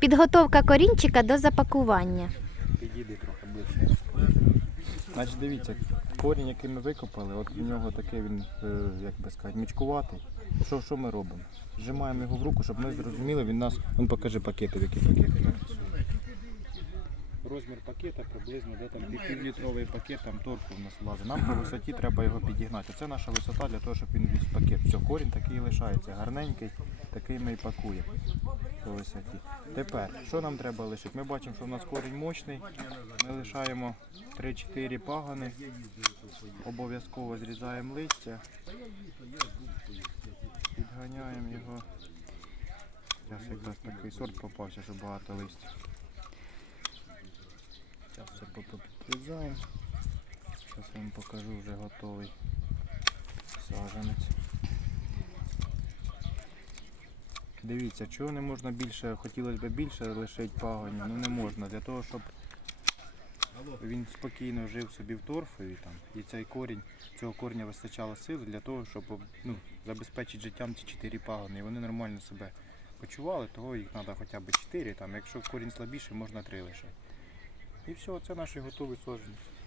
Підготовка корінчика до запакування. Підійди трохи ближче. Значить, дивіться, корінь, який ми викопали, от у нього такий він, е, як би сказати, мічкуватий. Що, що ми робимо? Зжимаємо його в руку, щоб ми зрозуміли, він нас. Он покажи пакети, в які пакети. Розмір пакета приблизно де там пів- півлітровий пакет, там торфу в нас влазить. Нам по висоті треба його підігнати. Це наша висота для того, щоб він вліз пакет. Все, корінь такий лишається, гарненький, такий ми і пакуємо по висоті. Тепер, що нам треба лишити? Ми бачимо, що в нас корінь мощний. Ми лишаємо 3-4 пагони. Обов'язково зрізаємо листя. Підганяємо його. Зараз якраз такий сорт попався, що багато листя. Зараз все по- підрізаємо. Зараз я вам покажу вже готовий саджанець. Дивіться, чого не можна більше, хотілося б більше лишити пагонів, ну не можна. Для того, щоб він спокійно жив собі в торфові там, і цей корінь, цього корня вистачало сил для того, щоб ну, забезпечити життям ці чотири пагони. І вони нормально себе почували, того їх треба хоча б чотири. Якщо корінь слабіший, можна три лишити. І все, це наш готовий саджанець.